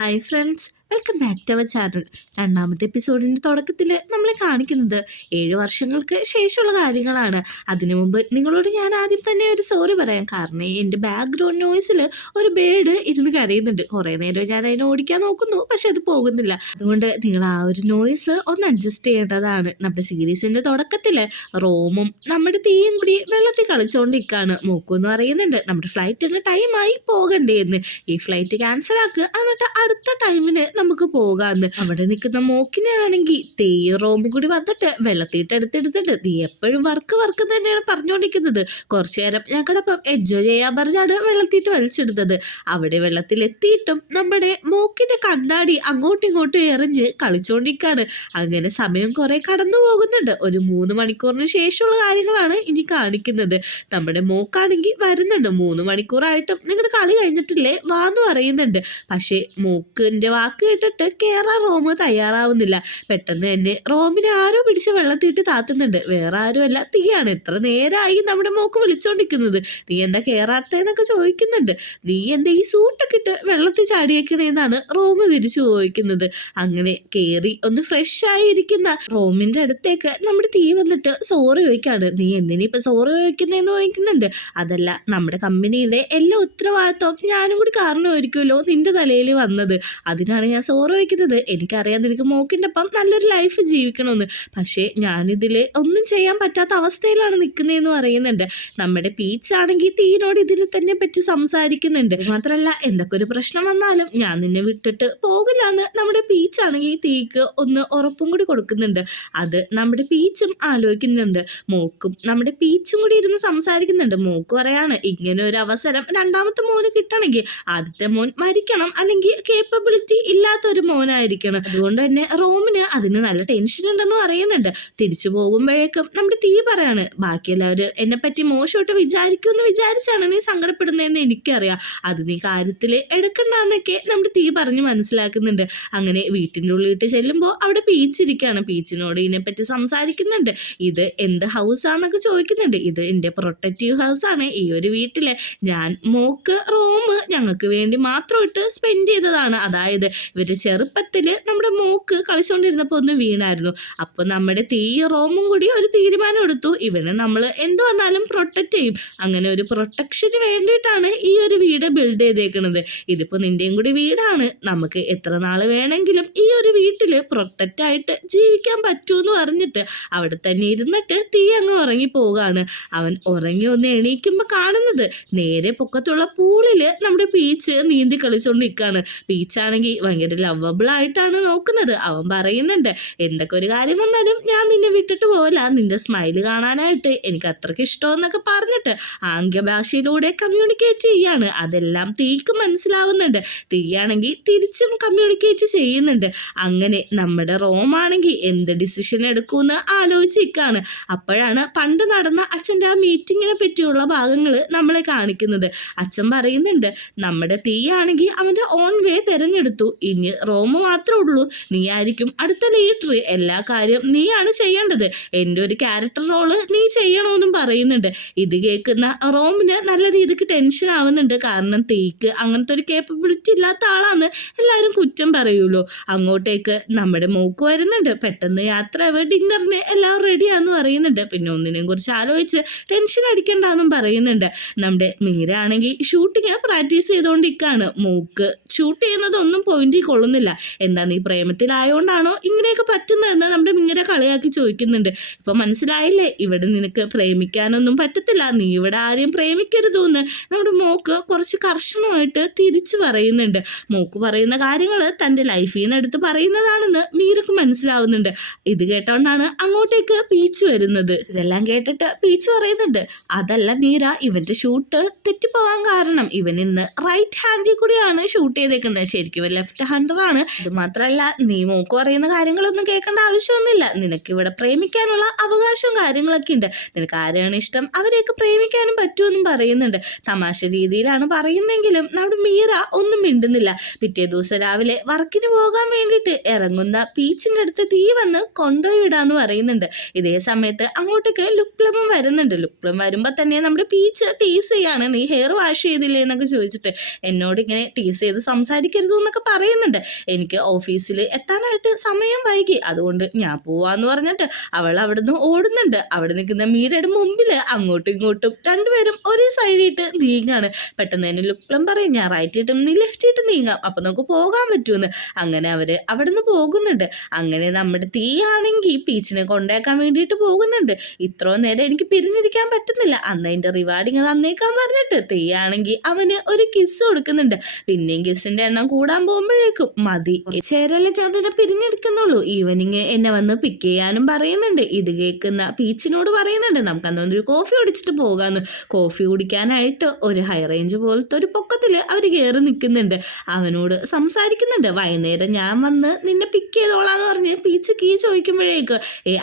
Hi friends, welcome back to our channel. രണ്ടാമത്തെ എപ്പിസോഡിൻ്റെ തുടക്കത്തിൽ നമ്മളെ കാണിക്കുന്നത് 7 വർഷങ്ങൾക്ക് ശേഷമുള്ള കാര്യങ്ങളാണ്. അതിനു മുമ്പ് നിങ്ങളോട് ഞാൻ ആദ്യം തന്നെ ഒരു സോറി പറയാം. കാരണം എൻ്റെ ബാക്ക്ഗ്രൗണ്ട് നോയ്സിൽ ഒരു ബേഡ് ഇരുന്ന് കരയുന്നുണ്ട്. കുറേ നേരം ഞാൻ അതിനെ ഓടിക്കാൻ നോക്കുന്നു, പക്ഷെ അത് പോകുന്നില്ല. അതുകൊണ്ട് നിങ്ങൾ ആ ഒരു നോയ്സ് ഒന്ന് അഡ്ജസ്റ്റ് ചെയ്യേണ്ടതാണ്. നമ്മുടെ സീരീസിൻ്റെ തുടക്കത്തിൽ റോമും നമ്മുടെ തീയും കൂടി വെള്ളത്തിൽ കളിച്ചുകൊണ്ടിരിക്കുകയാണ്. മൂക്കുമെന്ന് പറയുന്നുണ്ട് നമ്മുടെ ഫ്ലൈറ്റിന് ടൈമായി പോകണ്ടേന്ന്. ഈ ഫ്ലൈറ്റ് ക്യാൻസൽ ആക്കുക, എന്നിട്ട് അടുത്ത ടൈമിന് നമുക്ക് പോകാമെന്ന്. അവിടെ നിൽക്കുന്ന മോക്കിനെ ആണെങ്കിൽ തേയും റോമും കൂടി വന്നിട്ട് വെള്ളത്തിയിട്ട് എടുത്തെടുത്തിട്ട് നീ എപ്പോഴും വർക്ക് തന്നെയാണ് പറഞ്ഞുകൊണ്ടിരിക്കുന്നത്. കുറച്ചു നേരം ഞങ്ങളുടെ എൻജോയ് ചെയ്യാൻ പറഞ്ഞാണ് വെള്ളത്തിയിട്ട് വലിച്ചെടുത്തത്. അവിടെ വെള്ളത്തിലെത്തിയിട്ടും നമ്മുടെ മോക്കിന്റെ കണ്ണാടി അങ്ങോട്ടും ഇങ്ങോട്ടും എറിഞ്ഞ് കളിച്ചുകൊണ്ടിരിക്കുകയാണ്. അങ്ങനെ സമയം കുറെ കടന്നു പോകുന്നുണ്ട്. ഒരു 3 മണിക്കൂറിന് ശേഷമുള്ള കാര്യങ്ങളാണ് ഇനി കാണിക്കുന്നത്. നമ്മുടെ മോക്കാണെങ്കിൽ വരുന്നുണ്ട്. 3 മണിക്കൂറായിട്ടും നിങ്ങളുടെ കളി കഴിഞ്ഞിട്ടില്ലേ വാന്ന് പറയുന്നുണ്ട്. പക്ഷേ മൂക്കിൻ്റെ വാക്ക് കേട്ടിട്ട് കേറാൻ റോം തയ്യാറാവുന്നില്ല. പെട്ടെന്ന് തന്നെ റോമിനെ ആരോ പിടിച്ച് വെള്ളത്തിയിട്ട് താത്തുന്നുണ്ട്. വേറെ ആരുമല്ല, തീയാണ്. എത്ര നേരമായി നമ്മുടെ മോക്ക് വിളിച്ചോണ്ടിരിക്കുന്നത്. നീ എന്താ കേറാത്തേന്നൊക്കെ ചോദിക്കുന്നുണ്ട്. നീ എന്താ ഈ സൂട്ടൊക്കെ ഇട്ട് വെള്ളത്തിൽ ചാടിയേക്കണേന്നാണ് റോം തിരിച്ചു ചോദിക്കുന്നത്. അങ്ങനെ കേറി ഒന്ന് ഫ്രഷ് ആയിരിക്കുന്ന റോമിൻ്റെ അടുത്തേക്ക് നമ്മുടെ തീ വന്നിട്ട് സോറി ചോദിക്കാണ്. നീ എന്തിനാ ഇപ്പം സോറി ചോദിക്കുന്നതെന്ന് ചോദിക്കുന്നുണ്ട്. അതല്ല, നമ്മുടെ കമ്പനിയുടെ എല്ലാ ഉത്തരവാദിത്വം ഞാനും കൂടി കാരണമായിരിക്കുമല്ലോ നിന്റെ തലയിൽ വന്നത്. അതിനാണ് ഞാൻ സോറി ചോദിക്കുന്നത്. എനിക്കറിയാം നിനക്ക് മോക്കിൻ്റെ ഒപ്പം നല്ലൊരു ലൈഫ് ജീവിക്കണമെന്ന്. പക്ഷേ ഞാനിതിൽ ഒന്നും ചെയ്യാൻ പറ്റാത്ത അവസ്ഥയിലാണ് നിൽക്കുന്നതെന്ന് പറയുന്നുണ്ട്. നമ്മുടെ പീച്ചാണെങ്കിൽ തീനോട് ഇതിനെ തന്നെ പറ്റി സംസാരിക്കുന്നുണ്ട്. മാത്രമല്ല, എന്തൊക്കെ ഒരു പ്രശ്നം വന്നാലും ഞാൻ നിന്നെ വിട്ടിട്ട് പോകില്ല എന്ന് നമ്മുടെ പീച്ചാണെങ്കിൽ തീക്ക് ഒന്ന് ഉറപ്പും കൂടി കൊടുക്കുന്നുണ്ട്. അത് നമ്മുടെ പീച്ചും ആലോചിക്കുന്നുണ്ട്. മോക്കും നമ്മുടെ പീച്ചും കൂടി ഇരുന്ന് സംസാരിക്കുന്നുണ്ട്. മോക്ക് പറയാണ്, ഇങ്ങനെ ഒരു അവസരം രണ്ടാമത്തെ മോന് കിട്ടണമെങ്കിൽ ആദ്യത്തെ മോൻ മരിക്കണം, അല്ലെങ്കിൽ കേപ്പബിലിറ്റി ഇല്ലാത്തൊരു മോനായിരിക്കണം. അതുകൊണ്ട് തന്നെ റോമിന് അതിന് നല്ല ടെൻഷൻ ഉണ്ടെന്ന് പറയുന്നുണ്ട്. തിരിച്ചു പോകുമ്പോഴേക്കും നമ്മുടെ തീ പറയാണ്, ബാക്കിയെല്ലാവരും എന്നെ പറ്റി മോശമായിട്ട് വിചാരിക്കുമെന്ന് വിചാരിച്ചാണ് നീ സങ്കടപ്പെടുന്നതെന്ന് എനിക്കറിയാം. അത് നീ കാര്യത്തിൽ എടുക്കണ്ടെന്നൊക്കെ നമ്മുടെ തീ പറഞ്ഞ് മനസ്സിലാക്കുന്നുണ്ട്. അങ്ങനെ വീട്ടിൻ്റെ ഉള്ളിട്ട് ചെല്ലുമ്പോൾ അവിടെ പീച്ചിരിക്കുകയാണ്. പീച്ചിനോട് ഇതിനെപ്പറ്റി സംസാരിക്കുന്നുണ്ട്. ഇത് എന്ത് ഹൗസാന്നൊക്കെ ചോദിക്കുന്നുണ്ട്. ഇത് എൻ്റെ പ്രൊട്ടക്റ്റീവ് ഹൗസാണ്. ഈ ഒരു വീട്ടിലെ ഞാൻ മോക്ക് റൂം ഞങ്ങൾക്ക് വേണ്ടി മാത്രം ഇട്ട് സ്പെൻഡ് ചെയ്തതാണ്. അതായത് ഇവര് ചെറുപ്പത്തിൽ നമ്മുടെ മോക്ക് കളിച്ചുകൊണ്ടിരുന്നപ്പോൾ ഒന്ന് വീണായിരുന്നു. അപ്പോൾ നമ്മുടെ തീ റോമും കൂടി ഒരു തീരുമാനം എടുത്തു, ഇവനെ നമ്മൾ എന്ത് വന്നാലും പ്രൊട്ടക്റ്റ് ചെയ്യും. അങ്ങനെ ഒരു പ്രൊട്ടക്ഷന് വേണ്ടിയിട്ടാണ് ഈ ഒരു വീട് ബിൽഡ് ചെയ്തേക്കുന്നത്. ഇതിപ്പോൾ നിൻ്റെയും കൂടി വീടാണ്. നമുക്ക് എത്ര നാൾ വേണമെങ്കിലും ഈ ഒരു വീട്ടിൽ പ്രൊട്ടക്റ്റ് ആയിട്ട് ജീവിക്കാൻ പറ്റുമെന്ന് പറഞ്ഞിട്ട് അവിടെ തന്നെ ഇരുന്നിട്ട് തീ അങ്ങ് ഉറങ്ങി പോവുകയാണ്. അവൻ ഉറങ്ങി ഒന്ന് എണീക്കുമ്പോൾ കാണുന്നത് നേരെ പൊക്കത്തുള്ള പൂളിൽ നമ്മുടെ പീച്ച് നീന്തി കളിച്ചുകൊണ്ടിരിക്കുകയാണ്. പീച്ചാണെങ്കിൽ ഭയങ്കര ലവബിൾ ആയിട്ടാണ് നോക്കുന്നത്. അവൻ പറയുന്നുണ്ട്, എന്തൊക്കെ ഒരു കാര്യം വന്നാലും ഞാൻ നിന്നെ വിട്ടിട്ട് പോവില്ല, നിന്റെ സ്മൈല് കാണാനായിട്ട് എനിക്ക് അത്രയ്ക്ക് ഇഷ്ടമെന്നൊക്കെ പറഞ്ഞിട്ട് ആംഗ്യഭാഷയിലൂടെ കമ്മ്യൂണിക്കേറ്റ് ചെയ്യാണ്. അതെല്ലാം തീക്ക് മനസ്സിലാവുന്നുണ്ട്. തീയാണെങ്കിൽ തിരിച്ചും കമ്മ്യൂണിക്കേറ്റ് ചെയ്യുന്നുണ്ട്. അങ്ങനെ നമ്മുടെ റോമാണെങ്കിൽ എന്ത് ഡിസിഷൻ എടുക്കുമെന്ന് ആലോചിച്ചിരിക്കുകയാണ്. അപ്പോഴാണ് പണ്ട് നടന്ന അച്ഛൻ്റെ ആ മീറ്റിങ്ങിനെ പറ്റിയുള്ള ഭാഗങ്ങൾ നമ്മളെ കാണിക്കുന്നത്. അച്ഛൻ പറയുന്നുണ്ട്, നമ്മുടെ തീയാണെങ്കിൽ അവൻ്റെ ഓൺ വേ തിരഞ്ഞെടുത്തു. ഇനി റോമ് മാത്രമേ ഉള്ളൂ. നീ ആയിരിക്കും അടുത്ത ലീഡർ. എല്ലാ കാര്യം നീയാണ് ചെയ്യേണ്ടത്. എൻ്റെ ഒരു ക്യാരക്ടർ റോള് നീ ചെയ്യണമെന്നും പറയുന്നുണ്ട്. ഇത് കേൾക്കുന്ന റോമിന് നല്ല രീതിക്ക് ടെൻഷൻ ആവുന്നുണ്ട്. കാരണം തീക്ക് അങ്ങനത്തെ ഒരു കേപ്പബിലിറ്റി ഇല്ലാത്ത ആളാന്ന് എല്ലാവരും കുറ്റം പറയുമല്ലോ. അങ്ങോട്ടേക്ക് നമ്മുടെ മോക്ക് വരുന്നുണ്ട്. പെട്ടെന്ന് യാത്ര ഡിന്നറിന് എല്ലാം റെഡിയാന്ന് പറയുന്നുണ്ട്. പിന്നെ ഒന്നിനെയും കുറിച്ച് ആലോചിച്ച് ടെൻഷൻ അടിക്കണ്ടെന്നും പറയുന്നുണ്ട്. നമ്മുടെ മീര ആണെങ്കിൽ ഷൂട്ടിങ് പ്രാക്ടീസ് ചെയ്തുകൊണ്ടിരിക്കുകയാണ്. മൂക്ക് ഷൂട്ട് ചെയ്യുന്നതൊന്നും പോയിന്റിൽ കൊള്ളുന്നില്ല. എന്താ നീ പ്രേമത്തിലായോണ്ടാണോ ഇങ്ങനെയൊക്കെ പറ്റുന്നതെന്ന് നമ്മുടെ മീര കളിയാക്കി ചോദിക്കുന്നുണ്ട്. ഇപ്പൊ മനസ്സിലായില്ലേ, ഇവിടെ നിനക്ക് പ്രേമിക്കാനൊന്നും പറ്റത്തില്ല, നീ ഇവിടെ ആരെയും പ്രേമിക്കരുതെന്ന് നമ്മുടെ മോക്ക് കുറച്ച് കർശനമായിട്ട് തിരിച്ചു പറയുന്നുണ്ട്. മോക്ക് പറയുന്ന കാര്യങ്ങൾ തൻ്റെ ലൈഫിൽ നിന്ന് എടുത്ത് പറയുന്നതാണെന്ന് മീരക്ക് മനസ്സിലാവുന്നുണ്ട്. ഇത് കേട്ടോണ്ടാണ് അങ്ങോട്ടേക്ക് പീച്ച് വരുന്നത്. ഇതെല്ലാം കേട്ടിട്ട് പീച്ച് പറയുന്നുണ്ട്, അതല്ല മീര, ഇവന്റെ ഷൂട്ട് തെറ്റിപ്പോവാൻ കാരണം ഇവൻ ഇന്ന് റൈറ്റ് ഹാൻഡിൽ കൂടിയാണ് ഷൂട്ട് ചെയ്തേക്കുന്നത്. ശരിക്കും ലെഫ്റ്റ് ഹാൻഡറാണ്. ഇത് മാത്രമല്ല, നീ മോക്ക് പറയുന്ന കാര്യങ്ങളൊന്നും കേൾക്കേണ്ട ആവശ്യമൊന്നുമില്ല. നിനക്ക് ഇവിടെ പ്രേമിക്കാനുള്ള അവകാശവും കാര്യങ്ങളൊക്കെ ഉണ്ട്. നിനക്ക് ആരെയാണ് ഇഷ്ടം അവരെയൊക്കെ പ്രേമിക്കാനും പറ്റുമെന്നും പറയുന്നുണ്ട്. തമാശ രീതിയിലാണ് പറയുന്നെങ്കിലും നമ്മുടെ മീര ഒന്നും മിണ്ടുന്നില്ല. പിറ്റേ ദിവസം രാവിലെ വർക്കിന് പോകാൻ വേണ്ടിയിട്ട് ഇറങ്ങുന്ന പീച്ചിൻ്റെ അടുത്ത് തീ വന്ന് കൊണ്ടുപോയി വിടാന്ന് പറയുന്നുണ്ട്. ഇതേ സമയത്ത് അങ്ങോട്ടേക്ക് ലുക്പ്ലമും വരുന്നുണ്ട്. ലുക്പ്ലം വരുമ്പോൾ തന്നെ നമ്മുടെ പീച്ച് ടീസ് ചെയ്യാണ്, നീ ഹെയർ വാഷ് ചെയ്തില്ലേ എന്നൊക്കെ ചോദിച്ചിട്ട് എന്നോട് ഇങ്ങനെ ടീസ് ചെയ്ത് സംസാരിക്കരുത് എന്നൊക്കെ പറയുന്നുണ്ട്. എനിക്ക് ഓഫീസിൽ എത്താനായിട്ട് സമയം വൈകി, അതുകൊണ്ട് ഞാൻ പോവാന്ന് പറഞ്ഞിട്ട് അവൾ അവിടുന്ന് ഓടുന്നുണ്ട്. അവിടെ നിൽക്കുന്ന മീരയുടെ മുമ്പിൽ അങ്ങോട്ടും ഇങ്ങോട്ടും രണ്ടുപേരും ഒരേ സൈഡിട്ട് നീങ്ങാണ്. പെട്ടെന്ന് തന്നെ ലുക്പ്ലം പറയും, ഞാൻ റൈറ്റിട്ടും നീ ലെഫ്റ്റിട്ട് നീങ്ങാം, അപ്പം നമുക്ക് പോകാൻ പറ്റുമെന്ന്. അങ്ങനെ അവർ അവിടുന്ന് പോകുന്നുണ്ട്. അങ്ങനെ നമ്മുടെ തീയാണെങ്കിൽ പീച്ചിനെ കൊണ്ടേക്കാൻ വേണ്ടിയിട്ട് പോകുന്നുണ്ട്. ഇത്രയും നേരം എനിക്ക് പിരിഞ്ഞിരിക്കാൻ പറ്റുന്നില്ല, അന്ന് അതിൻ്റെ റിവാർഡിങ് തന്നേക്കാൻ പറഞ്ഞിട്ട് തീയാണെങ്കിൽ അവന് ഒരു കിസ് കൊടുക്കുന്നുണ്ട്. പിന്നെയും കിസിൻ്റെ എണ്ണം കൂടാൻ പോകുമ്പോഴേക്കും മതി, ചേരല്ലേ ചതിനെ പിരിഞ്ഞെടുക്കുന്നുള്ളൂ. ഈവനിങ് എന്നെ വന്ന് പിക്ക് ചെയ്യാനും പറയുന്നുണ്ട്. ഇത് കേൾക്കുന്ന പീച്ചിനോട് പറയുന്നുണ്ട്, നമുക്ക് അന്നൊരു കോഫി കുടിച്ചിട്ട് പോകാമെന്ന്. കോഫി കുടിക്കാനായിട്ട് ഒരു ഹൈ റേഞ്ച് പോലത്തെ ഒരു പൊക്കത്തിൽ അവർ കയറി നിൽക്കുന്നുണ്ട്. അവനോട് സംസാരിക്കുന്നുണ്ട്. വൈകുന്നേരം ഞാൻ വന്ന് നിന്നെ പിക്ക് ചെയ്തോളാന്ന് പറഞ്ഞ് പീച്ച് കീ ചോദിക്കുമ്പോഴേക്ക്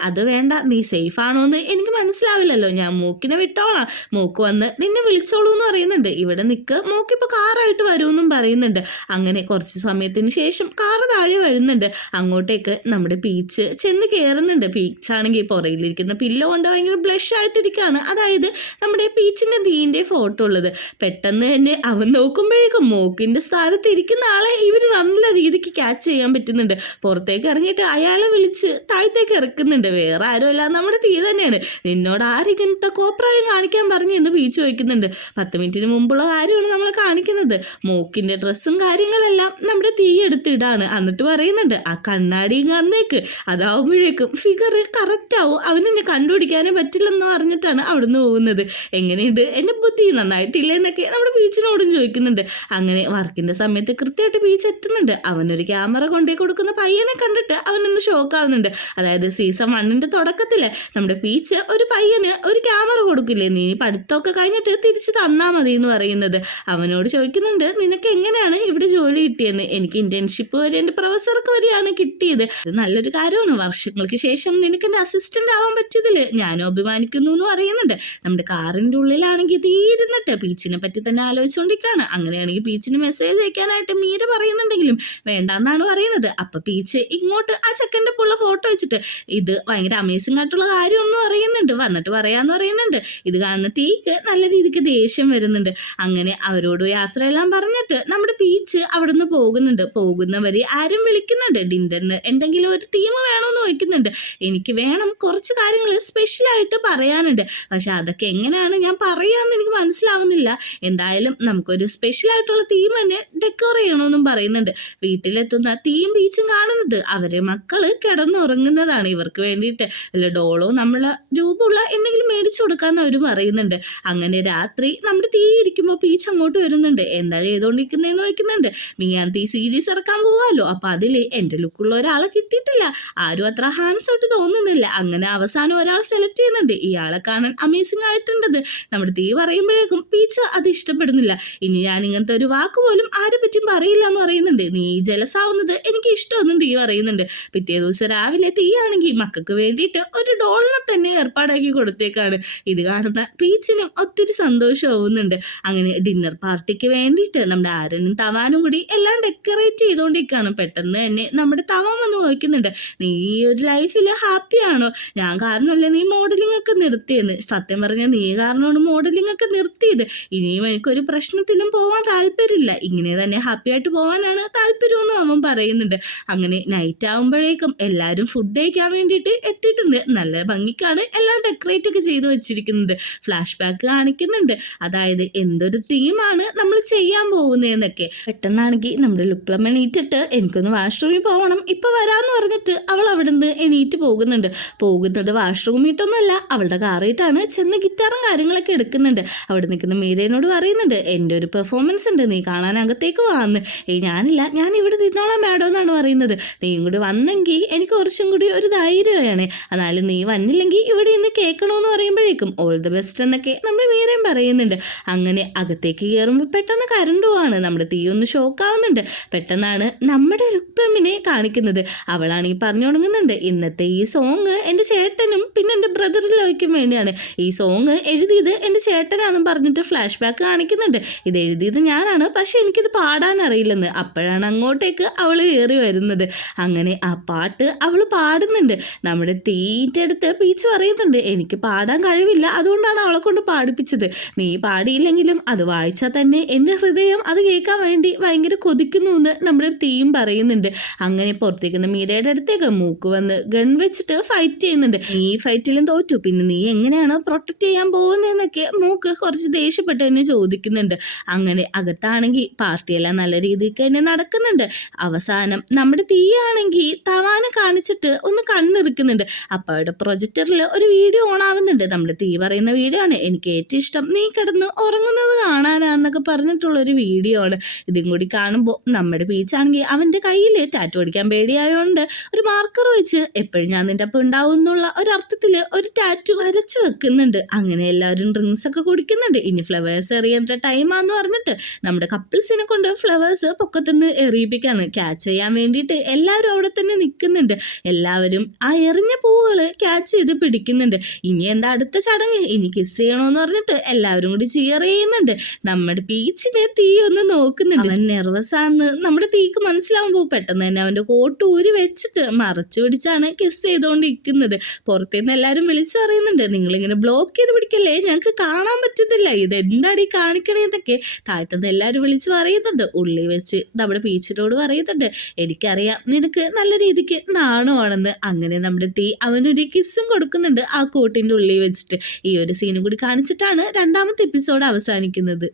അത് വേണ്ട, നീ സേഫ് ആണോ എന്ന് എനിക്ക് മനസ്സിലാവില്ലല്ലോ, ഞാൻ മൂക്കിനെ വിട്ടോളാം, മൂക്ക് വന്ന് നിന്നെ വിളിച്ചോളൂ എന്ന് പറയുന്നുണ്ട്. ഇവിടെ നിൽക്ക്, മൂക്കിപ്പോൾ കാറായിട്ട് വരുമെന്നും പറയുന്നുണ്ട്. അങ്ങനെ കുറച്ച് സമയത്തിന് ശേഷം കാറ് താഴെ വരുന്നുണ്ട്. അങ്ങോട്ടേക്ക് നമ്മുടെ പീച്ച് ചെന്ന് കയറുന്നുണ്ട്. പീച്ചാണെങ്കിൽ പുറകിലിരിക്കുന്ന പില്ലോ കൊണ്ട് ഭയങ്കര ബ്ലഷ് ആയിട്ടിരിക്കുകയാണ്. അതായത് നമ്മുടെ പീച്ചിൻ്റെ തീൻ്റെ ഫോട്ടോ ഉള്ളത്. പെട്ടെന്ന് തന്നെ അവൻ നോക്കുമ്പോഴേക്കും മൂക്കിൻ്റെ സ്ഥാനത്ത് ഇരിക്കുന്ന ആളെ ഇവർ നല്ല രീതിക്ക് ക്യാച്ച് ചെയ്യാൻ പറ്റുന്നുണ്ട്. പുറത്തേക്ക് ഇറങ്ങിയിട്ട് അയാളെ വിളിച്ച് താഴത്തേക്ക് ഇറക്കുന്നുണ്ട്. വേറെ ആരുമല്ല, നമ്മുടെ തീ തന്നെയാണ്. നിന്നോട് ആരിങ്ങനത്തെ കോപ്രായം കാണിക്കാൻ പറഞ്ഞു എന്ന് പീച്ച് ചോദിക്കുന്നുണ്ട്. 10 മിനിറ്റിന് മുമ്പുള്ള കാര്യമാണ് നമ്മൾ കാണിക്കുന്നത്. മൂക്കിൻ്റെ ഡ്രസ്സും കാര്യങ്ങളെല്ലാം നമ്മുടെ തീ എടുത്തിടാണ്. എന്നിട്ട് പറയുന്നുണ്ട്, ആ കണ്ണാടി അന്നേക്ക്, അതാവുമ്പോഴേക്കും ഫിഗർ കറക്റ്റ് ആവും, അവനെന്നെ കണ്ടുപിടിക്കാനേ പറ്റില്ലെന്ന് പറഞ്ഞിട്ടാണ് അവിടുന്ന് പോകുന്നത്. എങ്ങനെയുണ്ട് എൻ്റെ ബുദ്ധി, നന്നായിട്ടില്ല എന്നൊക്കെ നമ്മുടെ ബീച്ചിനോടും ചോദിക്കുന്നുണ്ട്. അങ്ങനെ വർക്കിൻ്റെ സമയത്ത് കൃത്യമായിട്ട് ബീച്ച് എത്തുന്നുണ്ട്. അവനൊരു ക്യാമറ കൊണ്ടേ കൊടുക്കുന്ന പയ്യനെ കണ്ടിട്ട് അവനൊന്ന് ഷോക്കാവുന്നുണ്ട്. അതായത് സീസൺ 1ൻ്റെ തുടക്കത്തിൽ നമ്മുടെ പീച്ച് ഒരു പയ്യന് ഒരു ക്യാമറ കൊടുക്കില്ലേ, നീ പഠിത്തമൊക്കെ കഴിഞ്ഞിട്ട് തിരിച്ച് തന്നാൽ മതി എന്ന് പറയുന്നത്. അവനോട് ചോദിക്കുന്നുണ്ട്, നിനക്ക് എങ്ങനെയാണ് ഇവിടെ ജോലി കിട്ടിയെന്ന്. എനിക്ക് ഇന്റേൺഷിപ്പ് വരെ എൻ്റെ പ്രൊഫസർക്ക് വരെയാണ് കിട്ടിയത്, ഇത് നല്ലൊരു കാര്യമാണ്, വർഷങ്ങൾക്ക് ശേഷം നിനക്ക് എൻ്റെ അസിസ്റ്റൻ്റ് ആവാൻ പറ്റിയതിൽ ഞാനും അഭിമാനിക്കുന്നു എന്ന് പറയുന്നുണ്ട്. നമ്മുടെ കാറിൻ്റെ ഉള്ളിലാണെങ്കിൽ തീരുന്നിട്ട് പീച്ചിനെ പറ്റി തന്നെ ആലോചിച്ചുകൊണ്ടിരിക്കുകയാണ്. അങ്ങനെയാണെങ്കിൽ പീച്ചിന് മെസ്സേജ് അയക്കാനായിട്ട് മീര പറയുന്നുണ്ടെങ്കിലും വേണ്ടാന്നാണ് പറയുന്നത്. അപ്പം പീച്ച് ഇങ്ങോട്ട് ആ ചെക്കൻ്റെ പുള്ള ഫോട്ടോ വെച്ചിട്ട് ഇത് ഭയങ്കര അമേസിംഗ് ആയിട്ടുള്ള കാര്യമെന്ന് പറയുന്നുണ്ട്, വന്നിട്ട് പറയാമെന്ന് പറയുന്നുണ്ട്. ഇത് കാണുന്ന തീക്ക് നല്ല രീതിക്ക് ദേഷ്യം വരുന്നുണ്ട്. അങ്ങനെ അവരോട് യാത്രയെല്ലാം പറഞ്ഞിട്ട് നമ്മുടെ പീച്ച് അവിടെ നിന്ന് പോകുന്നുണ്ട്. പോകുന്നവരെ ആരും വിളിക്കുന്നുണ്ട്. ഡിന്നറിന് എന്തെങ്കിലും ഒരു തീം വേണമെന്ന് ചോദിക്കുന്നുണ്ട്. എനിക്ക് വേണം, കുറച്ച് കാര്യങ്ങൾ സ്പെഷ്യലായിട്ട് പറയാനുണ്ട്, പക്ഷെ അതൊക്കെ എങ്ങനെയാണ് ഞാൻ പറയാമെന്ന് എനിക്ക് മനസ്സിലാവുന്നില്ല. എന്തായാലും നമുക്കൊരു സ്പെഷ്യലായിട്ടുള്ള തീം തന്നെ ഡെക്കോർ ചെയ്യണമെന്നും പറയുന്നുണ്ട്. വീട്ടിലെത്തുന്ന തീയും ബീച്ചും കാണുന്നത് അവരെ മക്കള് കിടന്നുറങ്ങുന്നതാണ്. ഇവർക്ക് വേണ്ടിയിട്ട് അല്ല ഡോളോ നമ്മളെ രൂപമുള്ള എന്തെങ്കിലും മേടിച്ചു കൊടുക്കാമെന്ന് അവർ പറയുന്നുണ്ട്. അങ്ങനെ രാത്രി നമ്മുടെ തീ ഇരിക്കുമ്പോൾ പീച്ച് അങ്ങോട്ട് വരുന്നുണ്ട്. എന്താ ചെയ്തുകൊണ്ടിരിക്കുന്നതെന്ന് ചോദിക്കുന്നുണ്ട്. ഞാൻ തീ സീരീസ് ഇറക്കാൻ പോവാമല്ലോ, അപ്പം അതിൽ എൻ്റെ ലുക്കുള്ള ഒരാളെ കിട്ടിയിട്ടില്ല, ആരും അത്ര ഹാൻഡ്സ് ആയിട്ട് തോന്നുന്നില്ല. അങ്ങനെ അവസാനം ഒരാൾ സെലക്ട് ചെയ്യുന്നുണ്ട്. ഇയാളെ കാണാൻ അമേസിംഗ് ആയിട്ടുണ്ടത്. നമ്മുടെ തീ പറയുമ്പോഴേക്കും പീച്ച് അത് ഇഷ്ടപ്പെടുന്നില്ല. ഇനി ഞാൻ ഇങ്ങനത്തെ ഒരു വാക്ക് പോലും ആരെ പറ്റിയും പറയില്ല എന്ന് പറയുന്നുണ്ട്. നീ ജലസാവുന്നത് എനിക്ക് ഇഷ്ടമൊന്നും തീ പറയുന്നുണ്ട്. പിറ്റേ ദിവസം രാവിലെ തീയാണെങ്കിൽ മക്കൾക്ക് വേണ്ടിയിട്ട് ഒരു ഡോളിനെ തന്നെ ഏർപ്പാടാക്കി കൊടുത്തേക്കാണ്. ഇത് കാണുന്ന പീച്ചിനും ഒത്തിരി സന്തോഷമാവുന്നുണ്ട്. അങ്ങനെ ഡിന്നർ പാർട്ടിക്ക് വേണ്ടിയിട്ട് നമ്മുടെ ആരനും തവാനും കൂടി എല്ലാം ഡെക്കറേറ്റ് ചെയ്തുകൊണ്ടിരിക്കുകയാണ്. പെട്ടെന്ന് തന്നെ നമ്മുടെ തവാൻ വന്ന് ചോദിക്കുന്നുണ്ട്, നീ ഈ ഒരു ലൈഫിൽ ഹാപ്പിയാണോ? ഞാൻ കാരണമല്ലേ നീ മോഡലിംഗ് ഒക്കെ നിർത്തിയെന്ന്. സത്യം പറഞ്ഞാൽ നീ കാരണമാണ് മോഡലിംഗ് ഒക്കെ നിർത്തിയത്. ഇനിയും എനിക്കൊരു പ്രശ്നത്തിലും പോകാൻ താല്പര്യമില്ല, ഇങ്ങനെ തന്നെ ഹാപ്പി ആയിട്ട് പോകാനാണ് താല്പര്യമെന്നും അവൻ പറയുന്നുണ്ട്. അങ്ങനെ നൈറ്റ് ആകുമ്പോഴേക്കും എല്ലാവരും ഫുഡ് കഴിക്കാൻ വേണ്ടിയിട്ട് എത്തിയിട്ടുണ്ട്. നല്ല ഭംഗിക്കാണ് എല്ലാം ഡെക്കറേറ്റ് ഒക്കെ ചെയ്ത് വെച്ചിരിക്കുന്നത്. ഫ്ലാഷ് ബാക്ക് കാണിക്കുന്നുണ്ട്. അതായത് എന്തൊരു തീമാണ് നമ്മൾ ചെയ്യാൻ പോകുന്നതെന്നൊക്കെ. പെട്ടെന്നാണെങ്കിൽ നമ്മുടെ ലുക്ലം എണീറ്റിട്ട് എനിക്കൊന്ന് വാഷ്റൂമിൽ പോകണം, ഇപ്പം വരാമെന്ന് പറഞ്ഞിട്ട് അവൾ അവിടെ നിന്ന് എണീറ്റ് പോകുന്നത് വാഷ്റൂമിട്ടൊന്നുമല്ല, അവളുടെ കാറിയിട്ടാണ്. ചെന്ന് ഗിറ്റാറും കാര്യങ്ങളൊക്കെ എടുക്കുന്നുണ്ട്. അവിടെ നിൽക്കുന്ന മീരേനോട് പറയുന്നുണ്ട്, എൻ്റെ ഒരു പെർഫോമൻസ് ഉണ്ട്, നീ കാണാൻ അകത്തേക്ക് വാന്ന്. ഞാനില്ല, ഞാൻ ഇവിടെ നിന്നോളാൻ പോകാൻ വേടോ എന്നാണ് പറയുന്നത്. നീയും കൂടി വന്നെങ്കിൽ എനിക്ക് കുറച്ചും കൂടി ഒരു ധൈര്യമാണ്. എന്നാലും നീ വന്നില്ലെങ്കിൽ ഇവിടെ ഇന്ന് കേൾക്കണമെന്ന് പറയുമ്പോഴേക്കും ഓൾ ദ ബെസ്റ്റ് എന്നൊക്കെ നമ്മുടെ മീരയും പറയുന്നുണ്ട്. അങ്ങനെ അകത്തേക്ക് കയറുമ്പോൾ പെട്ടെന്ന് കരണ്ട് പോവാണ്. നമ്മുടെ തീ ഒന്ന് ഷോക്കാവുന്നുണ്ട്. പെട്ടെന്നാണ് നമ്മുടെ രുക്മിണിനെ കാണിക്കുന്നത്. അവളാണെങ്കിൽ പറഞ്ഞു തുടങ്ങുന്നുണ്ട്, ഇന്നത്തെ ഈ സോങ് എൻ്റെ ചേട്ടനും പിന്നെ എൻ്റെ ബ്രദറിലേക്കും വേണ്ടിയാണ്. ഈ സോങ് എഴുതിയത് എൻ്റെ ചേട്ടനാണെന്നും പറഞ്ഞിട്ട് ഫ്ലാഷ് ബാക്ക് കാണിക്കുന്നുണ്ട്. ഇത് എഴുതിയത് ഞാനാണ്, പക്ഷെ എനിക്കിത് പാടാൻ അറിയില്ലെന്ന്. അപ്പോഴാണ് അങ്ങോട്ടേക്ക് അവൾ കയറി വരുന്നത്. അങ്ങനെ ആ പാട്ട് അവൾ പാടുന്നുണ്ട്. നമ്മുടെ തീൻ്റെ അടുത്ത് പീച്ച് പറയുന്നുണ്ട്, എനിക്ക് പാടാൻ കഴിവില്ല, അതുകൊണ്ടാണ് അവളെ കൊണ്ട് പാടിപ്പിച്ചത്. നീ പാടിയില്ലെങ്കിലും അത് വായിച്ചാൽ തന്നെ എൻ്റെ ഹൃദയം അത് കേൾക്കാൻ വേണ്ടി ഭയങ്കര കൊതിക്കുന്നു എന്ന് നമ്മുടെ തീം പറയുന്നുണ്ട്. അങ്ങനെ പുറത്തേക്കുന്ന മീരയുടെ അടുത്തേക്ക് മൂക്ക് വന്ന് ഗൺ വെച്ചിട്ട് ഫൈറ്റ് ചെയ്യുന്നുണ്ട്. ഈ ഫൈറ്റിലും തോറ്റു, പിന്നെ നീ എങ്ങനെയാണ് പ്രൊട്ടക്ട് ചെയ്യാൻ പോകുന്നതെന്നൊക്കെ മൂക്ക് കുറച്ച് ദേഷ്യപ്പെട്ട് തന്നെ ചോദിക്കുന്നുണ്ട്. അങ്ങനെ അകത്താണെങ്കിൽ പാർട്ടിയെല്ലാം നല്ല രീതിക്ക് തന്നെ നടക്കുന്നുണ്ട്. അവസാനം നമ്മുടെ തീയാണെങ്കിൽ തവാനെ കാണിച്ചിട്ട് ഒന്ന് കണ്ണിറുക്കുന്നുണ്ട്. അപ്പോൾ അവിടെ പ്രൊജക്ടറിൽ ഒരു വീഡിയോ ഓൺ ആവുന്നുണ്ട്. നമ്മുടെ തീ പറയുന്ന വീഡിയോ ആണ്, എനിക്ക് ഏറ്റവും ഇഷ്ടം നീ കിടന്ന് ഉറങ്ങുന്നത് കാണാനാന്നൊക്കെ പറഞ്ഞിട്ടുള്ളൊരു വീഡിയോ ആണ്. ഇതും കൂടി കാണുമ്പോൾ നമ്മുടെ പീച്ചാണെങ്കിൽ അവൻ്റെ കയ്യിൽ ടാറ്റു അടിക്കാൻ പേടിയായതുകൊണ്ട് ഒരു മാർക്കർ വെച്ച് എപ്പോഴും ഞാൻ നിൻ്റെ അപ്പം ഉണ്ടാവും എന്നുള്ള ഒരർത്ഥത്തിൽ ഒരു ടാറ്റു വരച്ചു വെക്കുന്നുണ്ട്. അങ്ങനെ എല്ലാവരും ഡ്രിങ്ക്സ് ഒക്കെ കുടിക്കുന്നുണ്ട്. ഇനി ഫ്ലവേഴ്സ് എറിയേണ്ട ടൈമാന്ന് പറഞ്ഞിട്ട് നമ്മുടെ കപ്പിൾസിനെ കൊണ്ട് ഫ്ലവേഴ്സ് പൊക്കത്തുനിന്ന് എറിയിപ്പിക്കാണ്. ക്യാച്ച് ചെയ്യാൻ വേണ്ടിയിട്ട് എല്ലാവരും അവിടെ തന്നെ നിൽക്കുന്നുണ്ട്. എല്ലാവരും ആ എറിഞ്ഞ പൂവുകൾ ക്യാച്ച് ചെയ്ത് പിടിക്കുന്നുണ്ട്. ഇനി എന്താ അടുത്ത ചടങ്ങ്, ഇനി കിസ് ചെയ്യണമെന്ന് പറഞ്ഞിട്ട് എല്ലാവരും കൂടി ചിയർ ചെയ്യുന്നുണ്ട്. നമ്മുടെ പീച്ചിനെ തീ ഒന്ന് നോക്കുന്നുണ്ട്. അവൻ നെർവസ് ആണെന്ന് നമ്മുടെ തീക്ക് മനസ്സിലാവുമ്പോൾ പെട്ടെന്ന് തന്നെ അവൻ്റെ കോട്ട് ഊരി വെച്ചിട്ട് മറച്ചു പിടിച്ചാണ് കിസ് ചെയ്തുകൊണ്ടിരിക്കുന്നത്. പുറത്തുനിന്ന് എല്ലാവരും വിളിച്ചു പറയുന്നുണ്ട്, നിങ്ങളിങ്ങനെ ബ്ലോക്ക് ചെയ്ത് പിടിക്കല്ലേ, ഞങ്ങൾക്ക് കാണാൻ പറ്റുന്നില്ല, ഇതെന്താടി കാണിക്കണേന്നൊക്കെ താഴ്ത്തുന്ന എല്ലാവരും വിളിച്ചു പറയുന്നുണ്ട്. ഉള്ളി വെച്ച് നമ്മുടെ പീച്ചിനോട് പറയുന്നുണ്ട്, എനിക്കറിയാം നിനക്ക് നല്ല രീതിക്ക് നാണമാണെന്ന്. അങ്ങനെ നമ്മുടെ തീ അവനൊരു കിസ്സും കൊടുക്കുന്നുണ്ട് ആ കോട്ടിൻ്റെ ഉള്ളി വെച്ചിട്ട്. ഈ ഒരു സീനും കൂടി കാണിച്ചിട്ടാണ് രണ്ടാമത്തെ എപ്പിസോഡ് അവസാനിക്കുന്നത്.